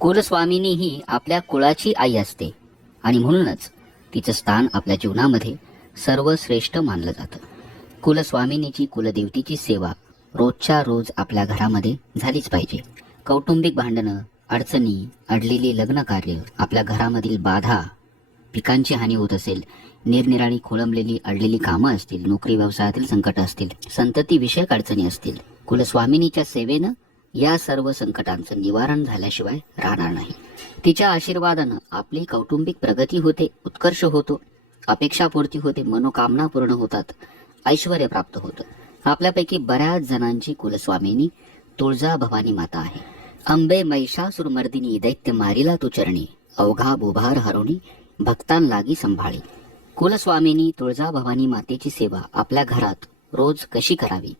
कुलस्वामिनी ही आपल्या कुळाची आई असते आणि म्हणूनच तिचं स्थान आपल्या जीवनामध्ये सर्वश्रेष्ठ मानलं जातं. कुलस्वामिनीची कुलदेवतेची सेवा रोजच्या रोज आपल्या घरामध्ये झालीच पाहिजे. कौटुंबिक भांडणं, अडचणी, अडलेली लग्न कार्य, आपल्या घरामधील बाधा, पिकांची हानी होत असेल, निरनिराळी खोळंबलेली अडलेली कामं असतील, नोकरी व्यवसायातील संकट असतील, संतती विषयक अडचणी असतील, कुलस्वामिनीच्या सेवेनं या सर्व संकटांचं निवारण झाल्याशिवाय राहणार नाही. तिच्या आशीर्वादानं आपली कौटुंबिक प्रगती होते, उत्कर्ष होतो, अपेक्षापूर्ती होते, मनोकामना पूर्ण होतात, ऐश्वर्य प्राप्त होतं. आपल्यापैकी बऱ्याच जणांची कुलस्वामिनी तुळजा भवानी माता आहे. अंबे महिषासुरमर्दिनी दैत्य मारिला तू चरणी, अवघा बोभार हरवणी भक्तां लागी संभाळी. कुलस्वामिनी तुळजा भवानी मातेची सेवा आपल्या घरात रोज कशी करावी,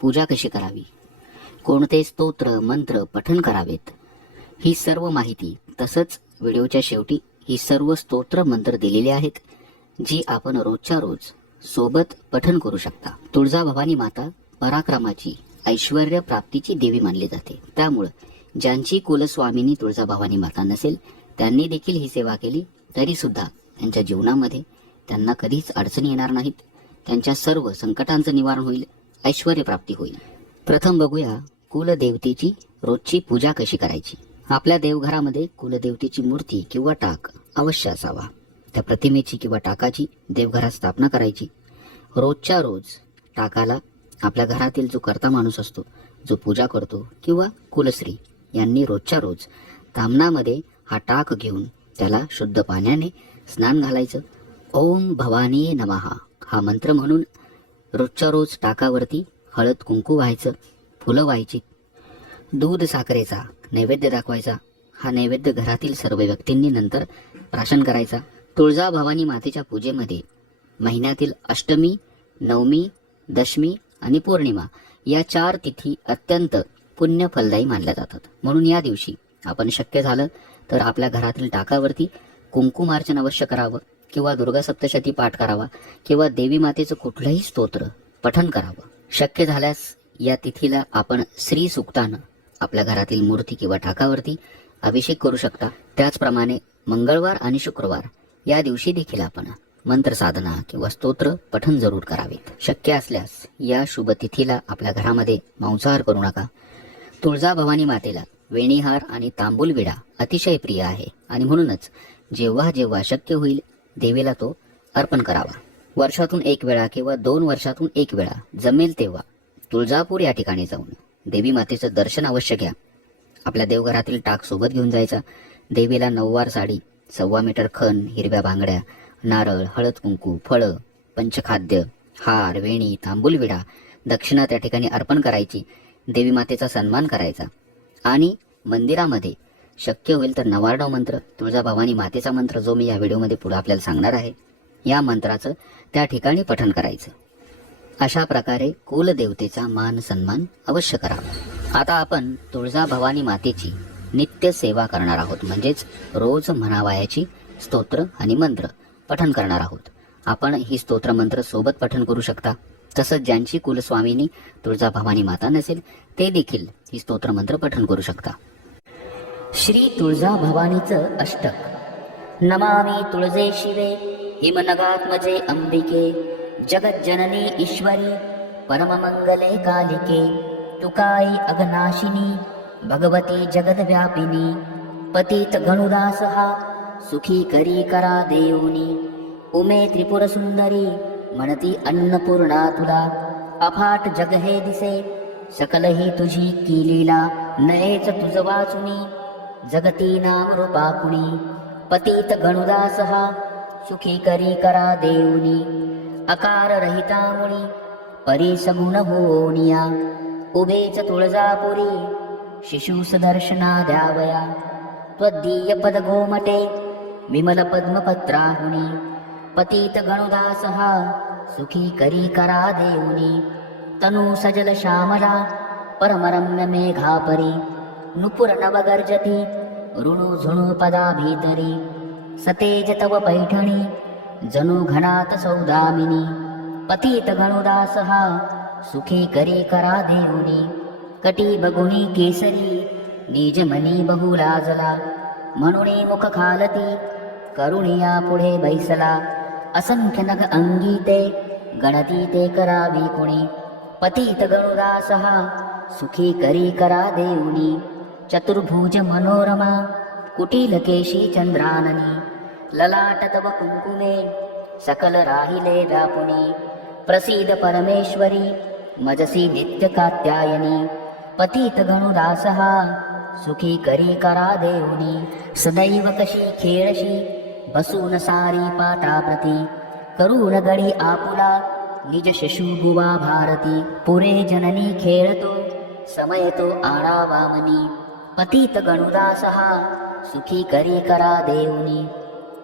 पूजा कशी करावी, कोणते स्तोत्र मंत्र पठण करावेत, ही सर्व माहिती तसंच व्हिडिओच्या शेवटी ही सर्व स्तोत्र मंत्र दिलेले आहेत, जी आपण रोजच्या रोज सोबत पठण करू शकता. तुळजा भवानी माता पराक्रमाची, ऐश्वर्य प्राप्तीची देवी मानली जाते. त्यामुळे ज्यांची कुलस्वामिनी तुळजा भवानी माता नसेल त्यांनी देखील ही सेवा केली तरी सुद्धा त्यांच्या जीवनामध्ये त्यांना कधीच अडचणी येणार नाहीत. त्यांच्या सर्व संकटांचं निवारण होईल, ऐश्वर्य प्राप्ती होईल. प्रथम बघूया कुलदेवतेची रोजची पूजा कशी करायची. आपल्या देवघरामध्ये कुलदेवतेची मूर्ती किंवा टाक अवश्य असावा. त्या प्रतिमेची किंवा टाकाची देवघरात स्थापना करायची. रोजच्या रोज टाकाला आपल्या घरातील जो कर्ता माणूस असतो, जो पूजा करतो, किंवा कुलस्त्री यांनी रोजच्या रोज तामनामध्ये हा टाक घेऊन त्याला शुद्ध पाण्याने स्नान घालायचं. ओम भवानी नमः हा मंत्र म्हणून रोजच्या रोज टाकावरती हळद कुंकू व्हायचं, फुलं व्हायची, दूध साखरेचा नैवेद्य दाखवायचा. हा नैवेद्य घरातील सर्व व्यक्तींनी नंतर प्राशन करायचा. तुळजा भवानी मातेच्या पूजेमध्ये महिन्यातील अष्टमी, नवमी, दशमी आणि पौर्णिमा या 4 तिथी अत्यंत पुण्य फलदायी मानल्या जातात. म्हणून या दिवशी आपण शक्य झालं तर आपल्या घरातील टाकावरती कुंकुमार्चन अवश्य करावं, किंवा दुर्गा सप्तशती पाठ करावा, किंवा देवी मातेचं कुठलंही स्तोत्र पठण करावं. शक्य झाल्यास या तिथीला आपण श्री सुक्तानं आपल्या घरातील मूर्ती किंवा टाकावरती अभिषेक करू शकता. त्याचप्रमाणे मंगळवार आणि शुक्रवार या दिवशी देखील आपण मंत्र साधना किंवा स्तोत्र पठण जरूर करावेत. शक्य असल्यास या शुभ तिथीला आपल्या घरामध्ये मांसाहार करू नका. तुळजा भवानी मातेला वेणीहार आणि तांबूल विडा अतिशय प्रिय आहे आणि म्हणूनच जेव्हा जेव्हा शक्य होईल देवीला तो अर्पण करावा. वर्षातून 1 वेळा किंवा 2 वर्षातून 1 वेळा जमेल तेव्हा तुळजापूर या ठिकाणी जाऊन देवी मातेचं दर्शन अवश्य घ्या. आपल्या देवघरातील टाक सोबत घेऊन जायचा. देवीला नऊवार साडी, 1.25 मीटर खण, हिरव्या बांगड्या, नारळ, हळद कुंकू, फळं, पंचखाद्य, हार, वेणी, तांबूल विडा, दक्षिणा त्या ठिकाणी अर्पण करायची. देवी मातेचा सन्मान करायचा आणि मंदिरामध्ये शक्य होईल तर नवार्णव मंत्र, तुळजा भवानी मातेचा मंत्र जो मी या व्हिडिओमध्ये पुढे आपल्याला सांगणार आहे, या मंत्राचं त्या ठिकाणी पठण करायचं. अशा प्रकारे कुलदेवतेचा मान सन्मान अवश्य करावा. आता आपण तुळजा भवानी मातेची नित्य सेवा करणार आहोत, म्हणजेच रोज म्हणावयाची स्तोत्र आणि मंत्र पठण करणार आहोत. आपण ही स्तोत्र मंत्र सोबत पठण करू शकता. तसंच ज्यांची कुलस्वामिनी तुळजा भवानी माता नसेल ते देखील ही स्तोत्र मंत्र पठण करू शकता. श्री तुळजा भवानीचं अष्टक. नमामि तुळजे शिवे हिमनगात्मजे अंबिके, जगज्जननी ईश्वरी परममंगले कालिके, तुकाई अगनाशिनी भगवती जगद्व्यापिनी, पतित गणुदास हा सुखी करी करा देऊनी, उमे त्रिपुर सुंदरी म्हणती अन्नपूर्णा तुला, अफाट जग हे दिसे सकल ही तुझी की लीला, नयेच तुझ वाचुनी जगती नाम रूपा कुणी, पतित गणुदास हा सुखी करी करा देऊनी, अकार रहिता मुनी परिसगुण होनिया, उभेच तुळजापुरी शिशुस दर्शना द्यावया, त्वदीय पद गोमटे विमल पद्मपत्राहुनी, पतित गणुदास हा सुखी करी करा देऊनी, तनु सजल श्यामला परमरम्य मेघापरी, नुपुर नवगर्जती ऋणु झुणु पदा भीतरी, सतेज तव पैठणी जनु घनात सौदामिनी, पतित गणुदास हा सुखी करी करा देऊनी, कटी बगुणी केसरी निजमनी बहु लाजला, म्हणून मुख खालती करुणिया पुढे बैसला. असंख्य नग अंगीते गणती ते करावी कुणी, पतित गणुदास हा सुखी करी करा देऊनी. चतुर्भुज मनोरमा कुटील केशी चंद्राननी, ललाट तव कुंकुमे सकल राहिले व्यापुनी. प्रसीद परमेश्वरी मजसी नित्य कात्यायनी, पतित गणुदास हा सुखी करी करा देऊनी. सदैव कशी खेळशी बसून सारी पाटाप्रती, करून गडी आपुला निज शिशुबुवा भारती. पुरे जननी खेळतो समय तो आळावा मनी, पतित गणुदास हा सुखी करी करा देऊनी.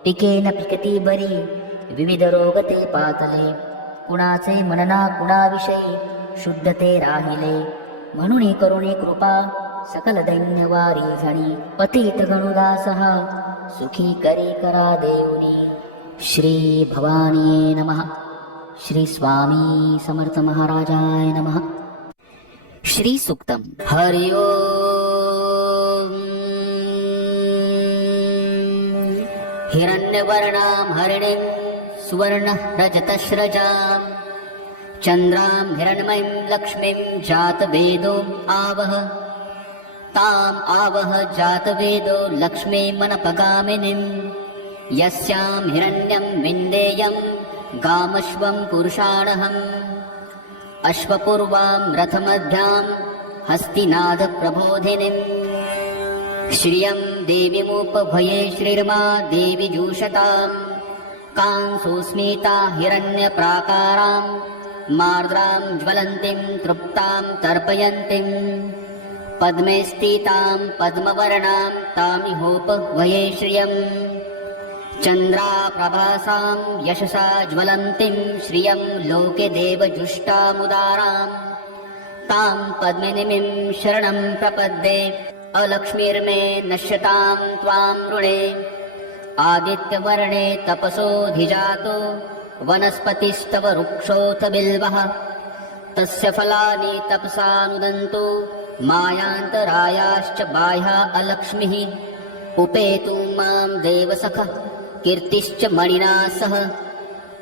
पिके न पिकती बरी विविध रोग ते पातले, कुणाचे मनना कुणाविषयी शुद्ध ते राहिले. म्हणून करुणी कृपा सकल दैन्यवारी झणी, पतित गणुदास हा सुखी करी करा देऊनी. श्री भवानी नमः. श्री स्वामी समर्थ महाराजाय नमः. श्री सूक्तम. हरि ओम. हिरण्यवर्णां हरिणीं सुवर्ण रजतश्रजां, चन्द्रां हिरण्मयीं लक्ष्मीं जातवेदो आवह. ताम् आवह जातवेदो लक्ष्मीमनपगामिनीं, यस्यां हिरण्यं विन्देयं गामश्वं पुरुषाणहम्. अश्वपूर्वां रथमध्यां हस्तिनादप्रबोधिनीं, श्रियं देवीमुपभये श्रीर्मा देवी जूषतां. कांसोस्मिता हिरण्यप्राकारां मार्द्रां ज्वलन्तीं तृप्तां तर्पयन्तीं. पद्मे स्थितां पद्मवर्णां तामिहोपभये श्रियम्. चन्द्राप्रभासां यशसा ज्वलन्तीं श्रियं लोके देवजुष्टामुदारां. तां पद्मिनीं शरणं प्रपद्ये, अलक्ष्मीर्मे नश्यतां त्वां ऋणे. आदित्यवर्णे तपसोऽधिजातो वनस्पतिस्तव वृक्षोऽथ बिल्वः. तस्य फलानि तपसा नुदन्तु मायान्तरायाश्च बाह्या अलक्ष्मीः. उपेतु मां देवसखः कीर्तिश्च मणिना सह.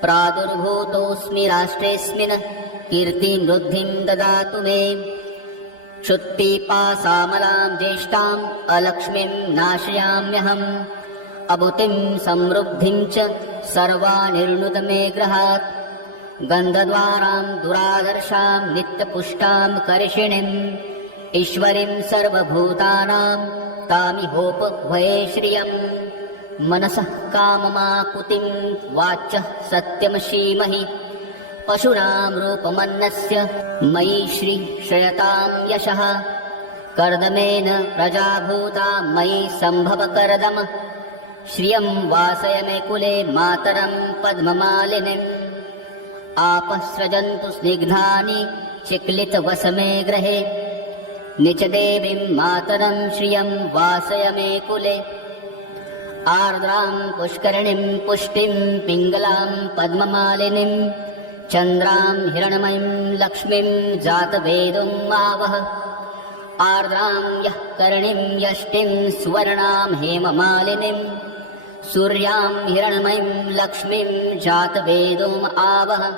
प्रादुर्भूतोऽस्मि राष्ट्रेऽस्मिन् कीर्तिं वृद्धिं ददातु मे. क्षुत्पिपासामलां ज्येष्ठाम् अलक्ष्मीं नाशयाम्यहम्. अभूतिं समृद्धिं च सर्वानिर्णुत मे गृहात्. गन्धद्वारां दुरादर्शां नित्यपुष्टां कर्षिणीम्. ईश्वरीं सर्वभूतानां तामिहोपभये श्रियम्. मनसः काममाकुतिं वाचः सत्यमशीमहि. पशूनां रूपमन्नस्य मयि श्रीश्रयतां यशः. कर्दमेन प्रजाभूता मयि सम्भव कर्दम. श्रियं वासय मे कुले मातरं पद्ममालिनीम्. आपः सृजन्तु स्निग्धानि चिक्लितवसमे गृहे. निचदेवीं मातरं श्रियं वासय मे कुले. आर्द्रां पुष्करिणीं पुष्टिं पिङ्गलां पद्ममालिनीं. चन्द्रां हिरण्मयीं लक्ष्मीं जातवेदों आवह. आर्द्रां यः कर्णीं यष्टिं सुवर्णां हेममालिनीं. सूर्यां हिरण्मयीं लक्ष्मीं जातवेदों आवह.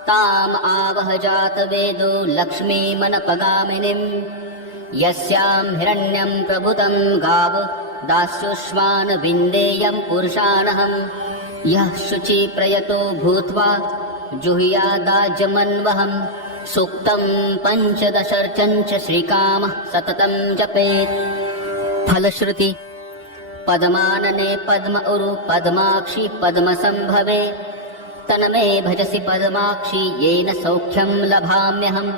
ताम् आवह जातवेदो लक्ष्मीमनपगामिनीं. यस्यां हिरण्यं प्रभुतं गाव दास्युष्मान् विन्देयं पुरुषाणहम्. यः शुचिप्रयतो भूत्वा जुह्यादाजमन्वहम्. सूक्तं पञ्चदशर्चञ्च श्रीकामः सततं जपेत्. फलश्रुति. पद्मानने पद्म उरु पद्माक्षि पद्मसम्भवे. तन्मे भजसि पद्माक्षि येन सौख्यं लभाम्यहम्.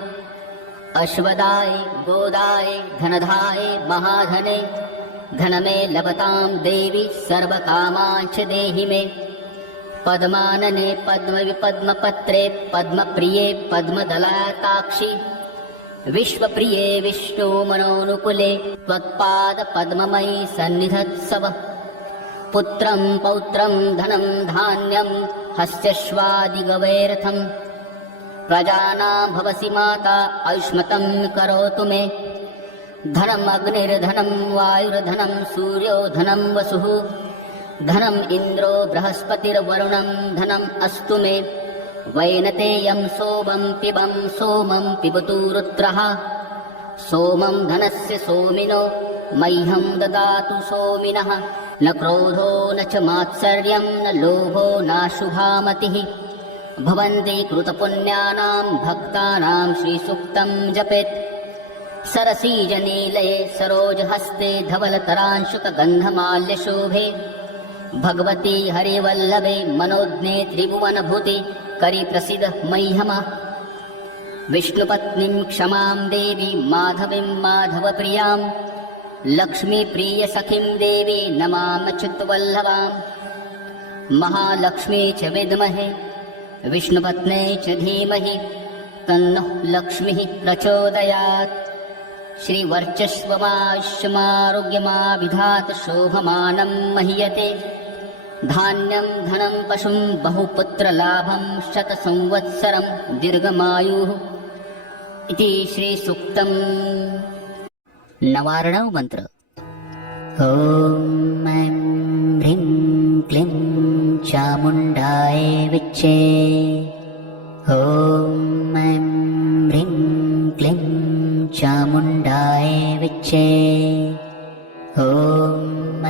अश्वदाय गोदाय धनधाय महाधने. धनमे लभतां देवी सर्वकामांश्च देहि मे. पद्मानने पद्मविपद्मपत्रे पद्मप्रिये पद्मदलाताक्षि. विश्वप्रिये विष्णुमनोनुकुले त्वत्पादपद्ममयि सन्निधत्सव. पुत्रं पौत्रं धनं धान्यं हस्त्यश्वादिगवैरथम्. प्रजानां भवसि माता आयुष्मतं करोतु मे. धनम् अग्निर्धनं वायुर्धनं सूर्यो धनं वसुः धनम् इन्द्रो बृहस्पतिर्वरुणं धनम् अस्तु मे वैनतेयं सोमं पिबतु रुद्रः सोमं धनस्य सोमिनो मह्यं ददातु सोमिनः न क्रोधो न च मात्सर्यं न लोभो नाशुभामतिः भवन्ति कृतपुण्यानां भक्तानां श्रीसूक्तं जपेत् सरसीजनीलये सरोजहस्ते धवलतरांशुकगन्धमाल्यशोभे भगवती हरिवल्लभे मनोज्ञे त्रिभुवनभूते करिप्रसीद मह्यमः विष्णुपत्नीं क्षमां देवी माधवीं माधवप्रियां लक्ष्मीप्रियसखीं देवी नमामच्युतवल्लभां महालक्ष्मी च विद्महे विष्णुपत्न्यै च धीमहि तन्नः लक्ष्मीः प्रचोदयात् श्रीवर्चस्वमायुष्यमारोग्यमाविधात् शोभमानं मह्यते धान्यं धनं पशुं बहुपुत्रलाभं शतसंवत्सरं दीर्घमायुः इति श्रीसूक्तम् नवार्णव मंत्र। ॐ ऐं ह्रीं क्लीं चामुण्डाय विच्चे ॐ ऐं ह्रीं क्लीं चामुण्डाय विच्चे ॐ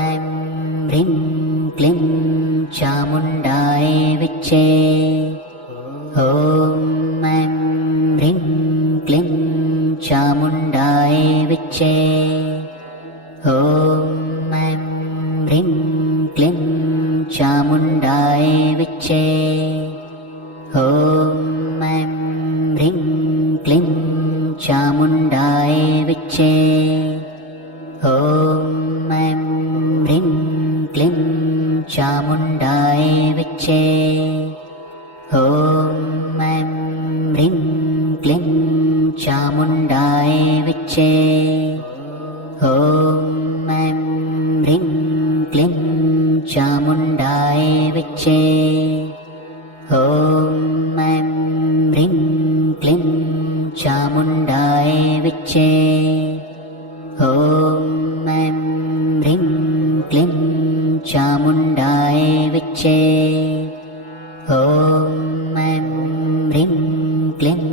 ऐं ह्रीं क्लीं चामुण्डाय विच्चे ॐ ऐं ह्रीं क्लीं चामुण्डाय विच्चे ॐ ऐं ह्रीं क्लीं चामुण्डाय विच्चे ॐ ऐं ह्रीं क्लीं चामुण्डाय विच्चे ॐ ऐं ह्रीं क्लीं चामुण्डाय विच्चे ॐ ऐं ह्रीं क्लीं चामुण्डाय विच्चे ॐ ऐं ह्रीं क्लीं चामुण्डाय विच्चे ॐ ऐं ह्रीं क्लीं चामुण्डाय विच्चे ॐ ऐं ह्रीं क्लीं चामुण्डाय विच्चे ॐ ऐं ह्रीं क्लीं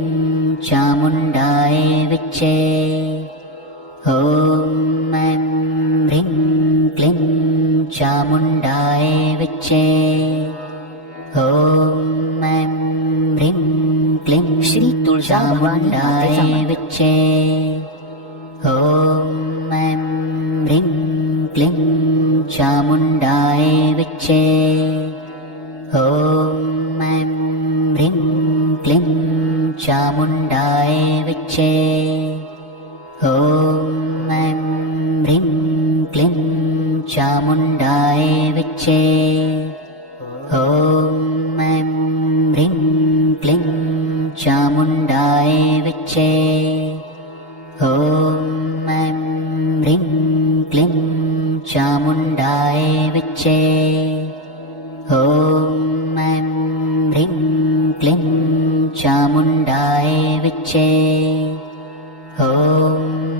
चामुण्डाय विच्चे ॐ ऐं ह्रीं क्लीं चामुण्डाय विच्चे ॐ ऐं ह्रीं क्लीं श्री तुळजाभवानी विच्चे ॐ ऐं ह्रीं क्लीं चामुण्डाय विच्चे ॐ ऐं ह्रीं क्लीं चामुण्डाय विच्चे ॐ ऐं ह्रीं क्लीं चामुण्डाय विच्चे ॐ ऐं ह्रीं क्लीं चामुण्डाय विच्चे ॐ ऐं ह्रीं क्लीं चामुण्डाय विच्चे ॐ ऐं ह्रीं क्लीं चामुण्डाय विच्चे ॐ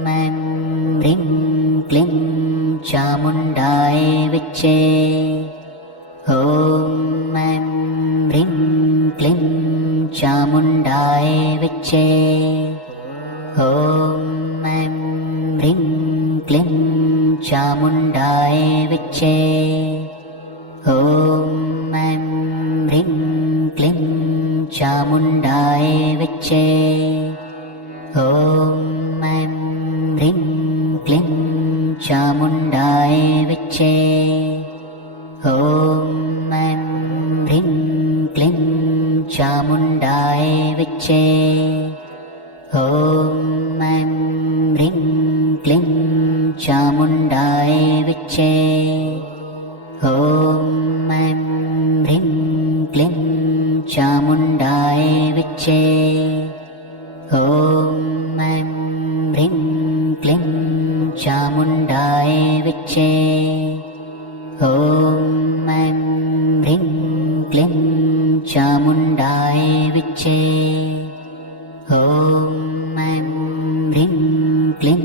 ऐं ह्रीं क्लीं चामुण्डाय विच्चे ॐ ऐं ह्रीं क्लीं चामुण्डाय विच्चे ॐ ऐं ह्रीं क्लीं चामुण्डाय विच्चे ॐ ऐं ह्रीं क्लीं चामुण्डाय विच्चे ॐ ऐं ह्रीं क्लीं चामुण्डाय विच्चे ॐ ऐं ह्रीं क्लीं चामुण्डाय विच्चे ॐ ऐं ह्रीं क्लीं चामुण्डाय विच्चे ॐ ऐं ह्रीं क्लीं चामुण्डाय विच्चे ॐ ऐं ह्रीं क्लीं चामुण्डाय विच्चे ॐ ऐं ह्रीं क्लीं चामुण्डाय विच्चे ॐ ऐं ह्रीं क्लीं